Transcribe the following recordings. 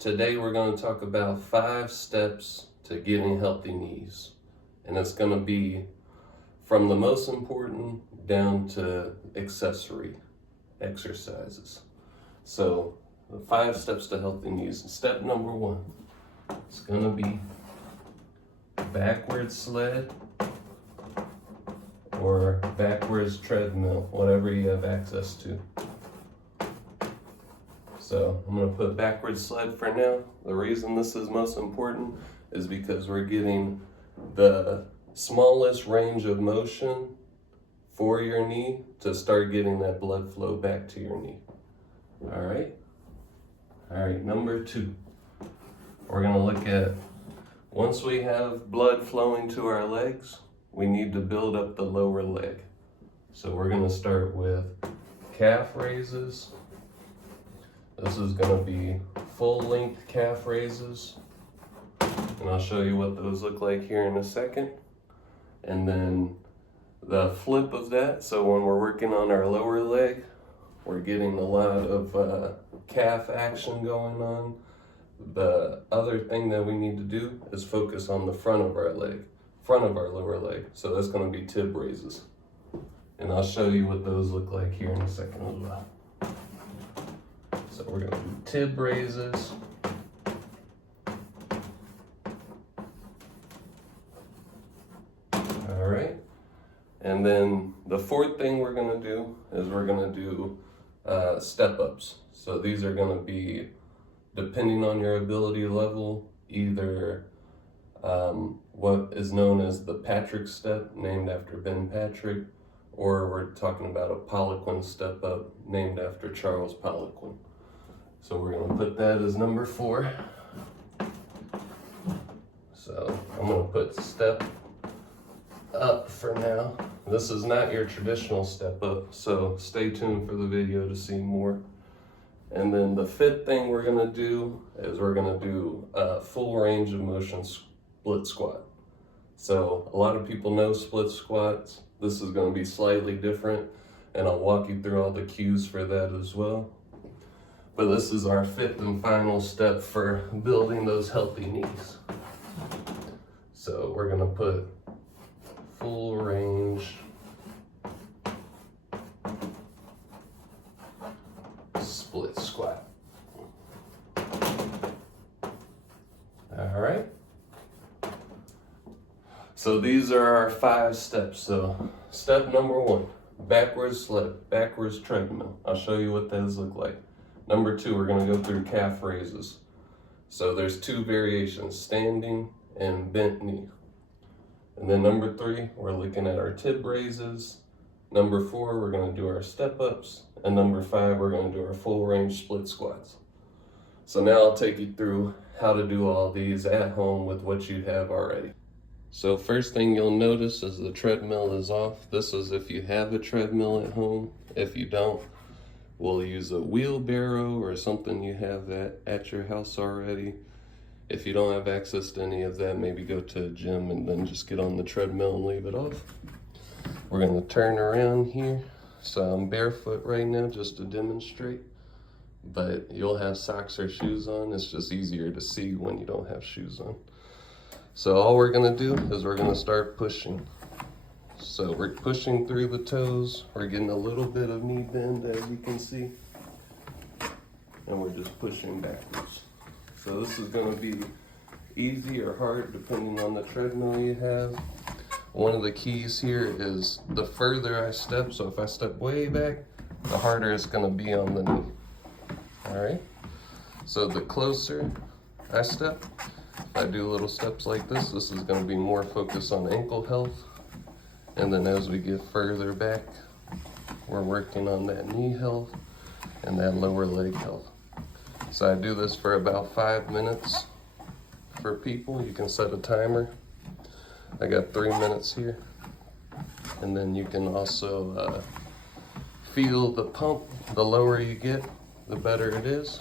Today we're going to talk about 5 steps to getting healthy knees. And it's going to be from the most important down to accessory exercises. So the 5 steps to healthy knees. Step number 1 is going to be backwards sled or backwards treadmill, whatever you have access to. So I'm going to put backwards sled for now. The reason this is most important is because we're getting the smallest range of motion for your knee to start getting that blood flow back to your knee. All right, number 2. We're going to look at, once we have blood flowing to our legs, we need to build up the lower leg. So we're going to start with calf raises. This is going to be full length calf raises. And I'll show you what those look like here in a second. And then the flip of that, so when we're working on our lower leg, we're getting a lot of calf action going on. The other thing that we need to do is focus on the front of our leg, front of our lower leg. So that's going to be Tib raises. And I'll show you what those look like here in a second as well. So we're going to do Tib raises. All right. And then the 4th thing we're going to do is we're going to do step ups. So these are going to be, depending on your ability level, either what is known as the Patrick step, named after Ben Patrick, or we're talking about a Poliquin step up, named after Charles Poliquin. So we're going to put that as number 4. So I'm going to put step up for now. This is not your traditional step up, so stay tuned for the video to see more. And then the 5th thing we're going to do is we're going to do a full range of motion split squat. So a lot of people know split squats. This is going to be slightly different, and I'll walk you through all the cues for that as well. But this is our 5th and final step for building those healthy knees. So we're going to put full range split squat. All right. So these are our 5 steps. So step number 1, backwards sled, backwards treadmill. I'll show you what those look like. Number 2, we're going to go through calf raises. So there's 2 variations, standing and bent knee. And then number 3, we're looking at our Tib raises. Number 4, we're going to do our step ups. And number 5, we're going to do our full range split squats. So now I'll take you through how to do all these at home with what you have already. So first thing you'll notice is the treadmill is off. This is if you have a treadmill at home. If you don't, we'll use a wheelbarrow or something you have at your house already. If you don't have access to any of that, maybe go to a gym and then just get on the treadmill and leave it off. We're going to turn around here. So I'm barefoot right now just to demonstrate, but you'll have socks or shoes on. It's just easier to see when you don't have shoes on. So all we're going to do is we're going to start pushing. So we're pushing through the toes. We're getting a little bit of knee bend, as you can see. And we're just pushing backwards. So this is going to be easy or hard depending on the treadmill you have. One of the keys here is the further I step. So if I step way back, the harder it's going to be on the knee. All right. So the closer I step, if I do little steps like this is going to be more focused on ankle health. And then as we get further back, we're working on that knee health and that lower leg health. So I do this for about 5 minutes for people. You can set a timer. I got 3 minutes here. And then you can also feel the pump. The lower you get, the better it is.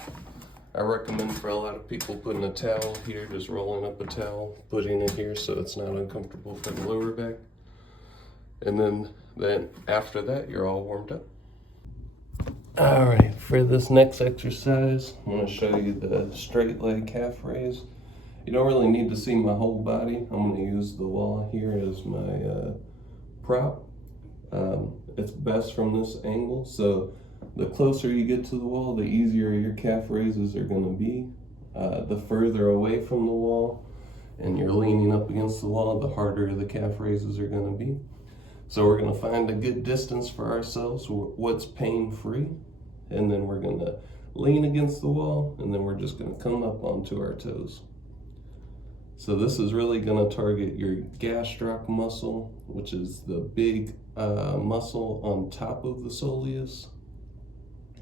I recommend for a lot of people putting a towel here, just rolling up a towel, putting it here so it's not uncomfortable for the lower back. And then after that, you're all warmed up. All right, for this next exercise, I'm going to show you the straight leg calf raise. You don't really need to see my whole body. I'm going to use the wall here as my prop. It's best from this angle, so the closer you get to the wall, the easier your calf raises are going to be. The further away from the wall and you're leaning up against the wall, the harder the calf raises are going to be. So we're going to find a good distance for ourselves, what's pain-free, and then we're going to lean against the wall, and then we're just going to come up onto our toes. So this is really going to target your gastroc muscle, which is the big muscle on top of the soleus,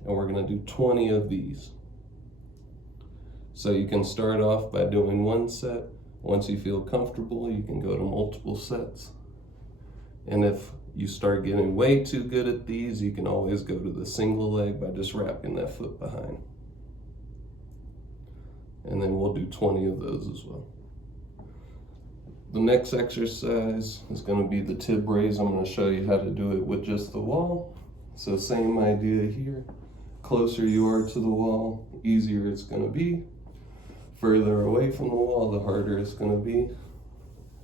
and we're going to do 20 of these. So you can start off by doing one set. Once you feel comfortable, you can go to multiple sets. And if you start getting way too good at these, you can always go to the single leg by just wrapping that foot behind. And then we'll do 20 of those as well. The next exercise is going to be the Tib Raise. I'm going to show you how to do it with just the wall. So same idea here. Closer you are to the wall, easier it's going to be. Further away from the wall, the harder it's going to be.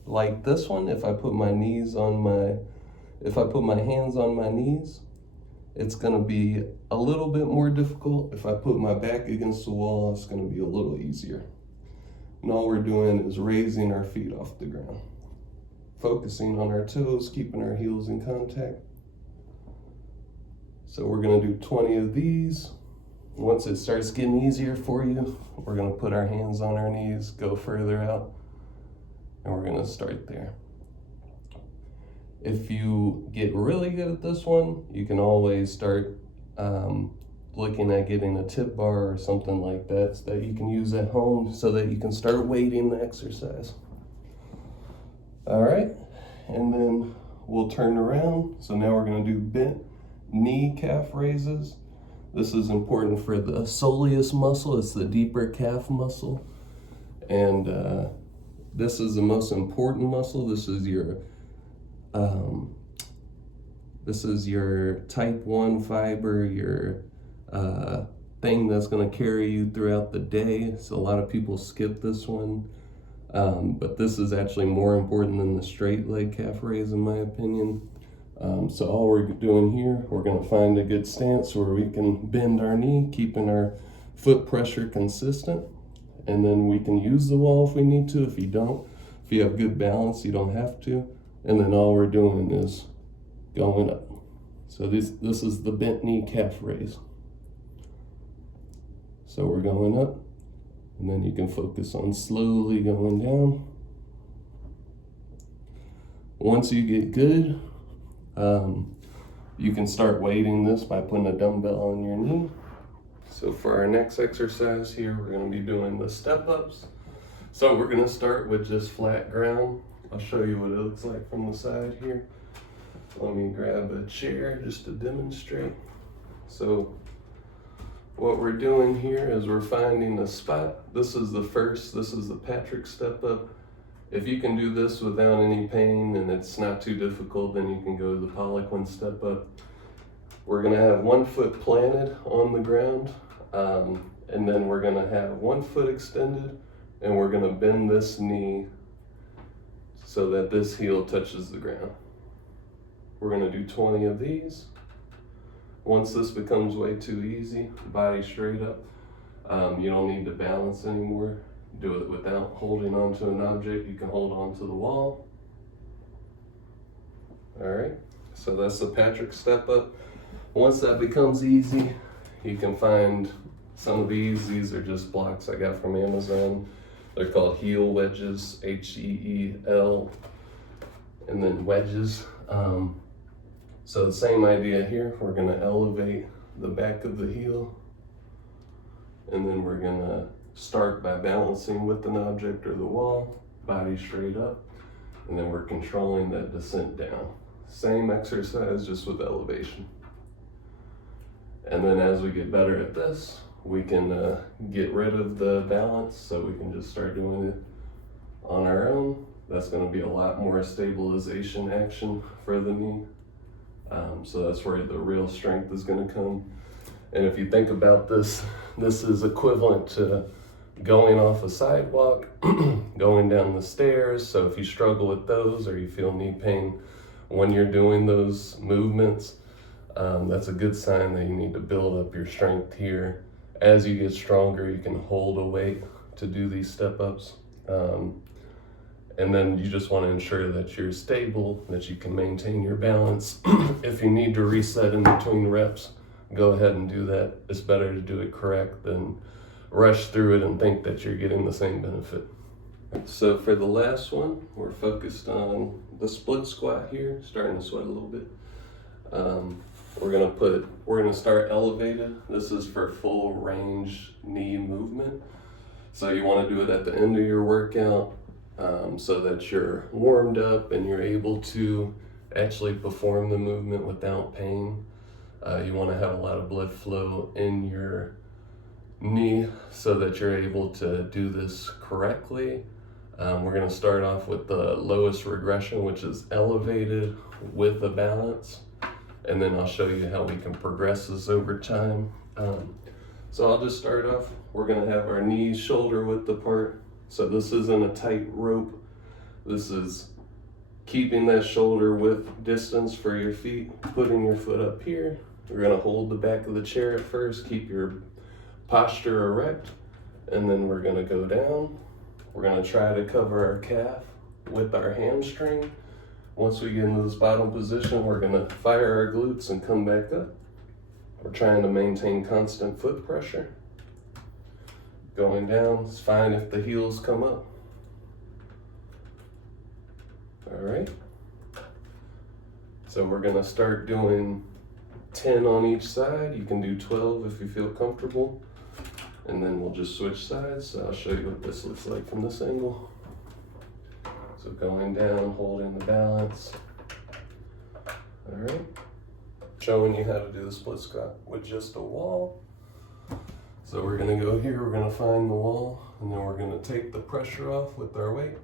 Like this one, if I put my hands on my knees, it's going to be a little bit more difficult. If I put my back against the wall, it's going to be a little easier. And all we're doing is raising our feet off the ground, focusing on our toes, keeping our heels in contact. So we're going to do 20 of these. Once it starts getting easier for you, we're going to put our hands on our knees, go further out, and we're going to start there. If you get really good at this one, you can always start looking at getting a tip bar or something like that so that you can use at home so that you can start weighting the exercise. All right, and then we'll turn around. So now we're going to do bent knee calf raises. This is important for the soleus muscle. It's the deeper calf muscle. And this is the most important muscle. This is your type 1 fiber, your thing that's going to carry you throughout the day. So a lot of people skip this one. But this is actually more important than the straight leg calf raise in my opinion. So all we're doing here, we're going to find a good stance where we can bend our knee, keeping our foot pressure consistent. And then we can use the wall if we need to. If you don't, if you have good balance, you don't have to. And then all we're doing is going up. So this is the bent knee calf raise. So we're going up, and then you can focus on slowly going down. Once you get good, you can start weighting this by putting a dumbbell on your knee. So for our next exercise here, we're going to be doing the step ups. So we're going to start with just flat ground. I'll show you what it looks like from the side here. Let me grab a chair just to demonstrate. So what we're doing here is we're finding a spot. This is the Patrick step up. If you can do this without any pain and it's not too difficult, then you can go to the Poliquin step up. We're gonna have one foot planted on the ground, and then we're gonna have one foot extended, and we're gonna bend this knee so that this heel touches the ground. We're gonna do 20 of these. Once this becomes way too easy, body straight up, you don't need to balance anymore. Do it without holding onto an object. You can hold onto the wall. All right, so that's the Patrick step up. Once that becomes easy, you can find some of these. These are just blocks I got from Amazon. They're called heel wedges, H-E-E-L, and then wedges. So the same idea here. We're gonna elevate the back of the heel, and then we're gonna start by balancing with an object or the wall, body straight up, and then we're controlling that descent down. Same exercise, just with elevation. And then as we get better at this, we can get rid of the balance, so we can just start doing it on our own. That's gonna be a lot more stabilization action for the knee. So that's where the real strength is gonna come. And if you think about this, this is equivalent to going off a sidewalk, going down the stairs. So if you struggle with those or you feel knee pain when you're doing those movements, that's a good sign that you need to build up your strength here. As you get stronger, you can hold a weight to do these step ups. And then you just want to ensure that you're stable, that you can maintain your balance. If you need to reset in between reps, go ahead and do that. It's better to do it correct than rush through it and think that you're getting the same benefit. So for the last one, we're focused on the split squat here, starting to sweat a little bit. We're gonna start elevated. This is for full range knee movement. So you wanna do it at the end of your workout so that you're warmed up and you're able to actually perform the movement without pain. You wanna have a lot of blood flow in your knee so that you're able to do this correctly. We're gonna start off with the lowest regression, which is elevated with a balance. And then I'll show you how we can progress this over time. So I'll just start off. We're gonna have our knees shoulder width apart. So this isn't a tight rope. This is keeping that shoulder width distance for your feet, putting your foot up here. We're gonna hold the back of the chair at first, keep your posture erect, and then we're gonna go down. We're gonna try to cover our calf with our hamstring. Once we get into this bottom position, we're gonna fire our glutes and come back up. We're trying to maintain constant foot pressure. Going down, it's fine if the heels come up. All right. So we're gonna start doing 10 on each side. You can do 12 if you feel comfortable. And then we'll just switch sides. So I'll show you what this looks like from this angle. So going down, holding the balance. All right. Showing you how to do the split squat with just a wall. So we're gonna go here, we're gonna find the wall, and then we're gonna take the pressure off with our weight.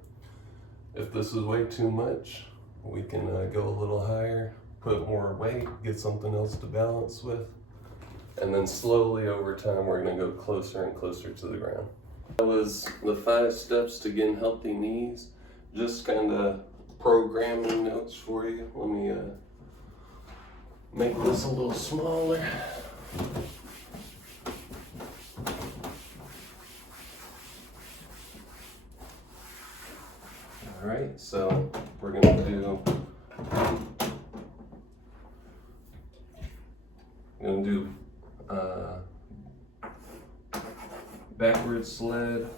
If this is way too much, we can go a little higher, put more weight, get something else to balance with. And then slowly over time, we're gonna go closer and closer to the ground. That was the 5 steps to getting healthy knees. Just kind of programming notes for you. Let me make this a little smaller. All right, so we're gonna do backward sled,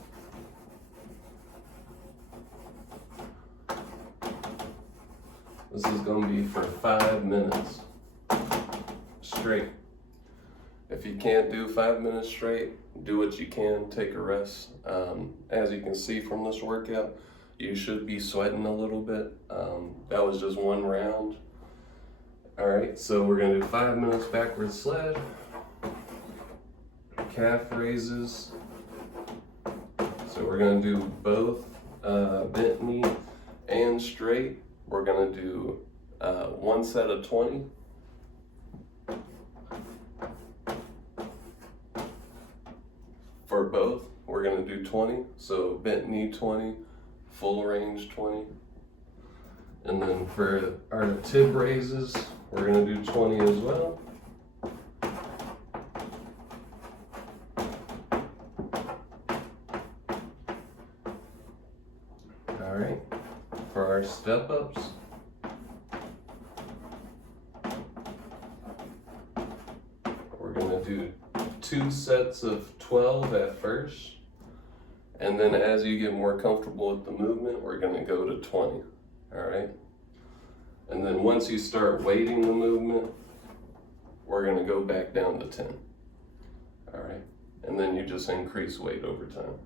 this is going to be for 5 minutes straight. If you can't do 5 minutes straight, do what you can, take a rest. As you can see from this workout, you should be sweating a little bit. That was just one round. All right, so we're gonna do 5 minutes backward sled, calf raises. So we're gonna do both bent knee and straight. We're gonna do one set of 20. For both, we're gonna do 20. So bent knee 20, full range 20. And then for our tib raises, we're gonna do 20 as well. All right, for our step ups, we're gonna do 2 sets of 12 at first. And then as you get more comfortable with the movement, we're gonna go to 20, all right? And then once you start weighting the movement, we're gonna go back down to 10, all right? And then you just increase weight over time.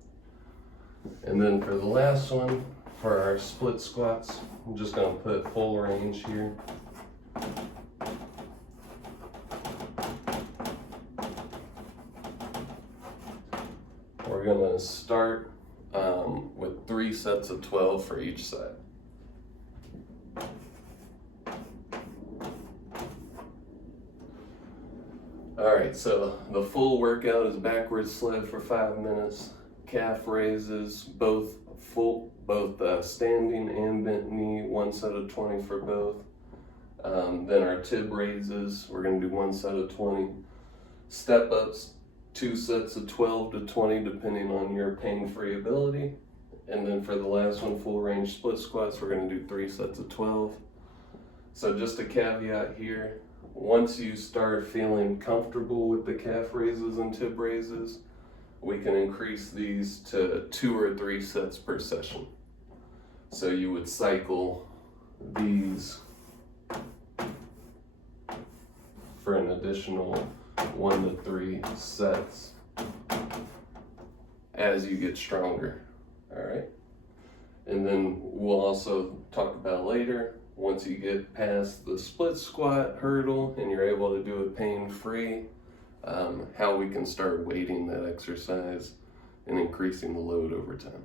And then for the last one, for our split squats, I'm just gonna put full range here. We're gonna start with 3 sets of 12 for each side. All right, so the full workout is backward sled for 5 minutes, calf raises, both standing and bent knee, 1 set of 20 for both. Then our Tib Raises, we're gonna do 1 set of 20. Step ups, 2 sets of 12 to 20, depending on your pain-free ability. And then for the last one, full range split squats, we're gonna do 3 sets of 12. So just a caveat here, once you start feeling comfortable with the calf raises and Tib Raises, we can increase these to 2 or 3 sets per session. So you would cycle these for an additional 1 to 3 sets as you get stronger. All right. And then we'll also talk about later, once you get past the split squat hurdle and you're able to do it pain-free, how we can start weighting that exercise and increasing the load over time.